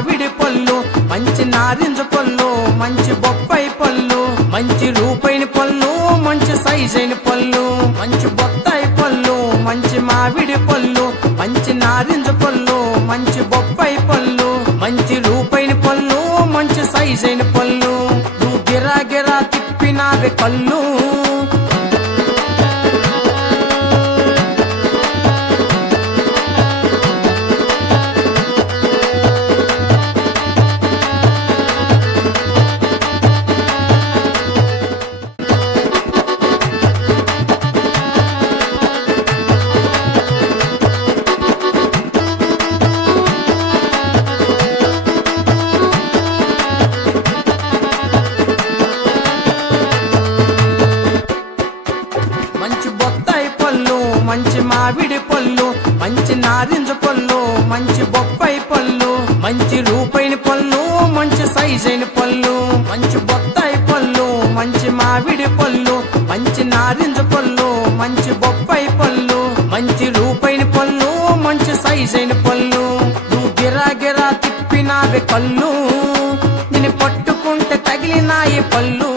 మామిడి పళ్ళు, మంచి నారింజ పళ్ళు, మంచి బొప్పాయి పళ్ళు, మంచి రూపైన పళ్ళు, మంచి సైజైన పళ్ళు, మంచి బొత్తాయి పళ్ళు, మంచి మామిడి పళ్ళు, మంచి నారింజ పళ్ళు, మంచి బొప్పాయి పళ్ళు, మంచి రూపైన పళ్ళు, మంచి సైజైన పళ్ళు. నువ్వు గిరా గిరా తిప్పినావే కళ్ళు. మంచి మామిడి పళ్ళు, మంచి నారింజ పళ్ళు, మంచి బొప్పాయి పళ్ళు, మంచి రూపైన పళ్ళు, మంచి సైజైన పళ్ళు, మంచి బొత్తాయి పళ్ళు, మంచి మామిడి పళ్ళు, మంచి నారింజ పళ్ళు, మంచి బొప్పాయి పళ్ళు, మంచి రూపైన పళ్ళు, మంచి సైజైన పళ్ళు. నువ్వు గిరా గిరా తిప్పినావే కళ్ళు, నిన్ను పట్టుకుంటే తగిలినాయి పళ్ళు.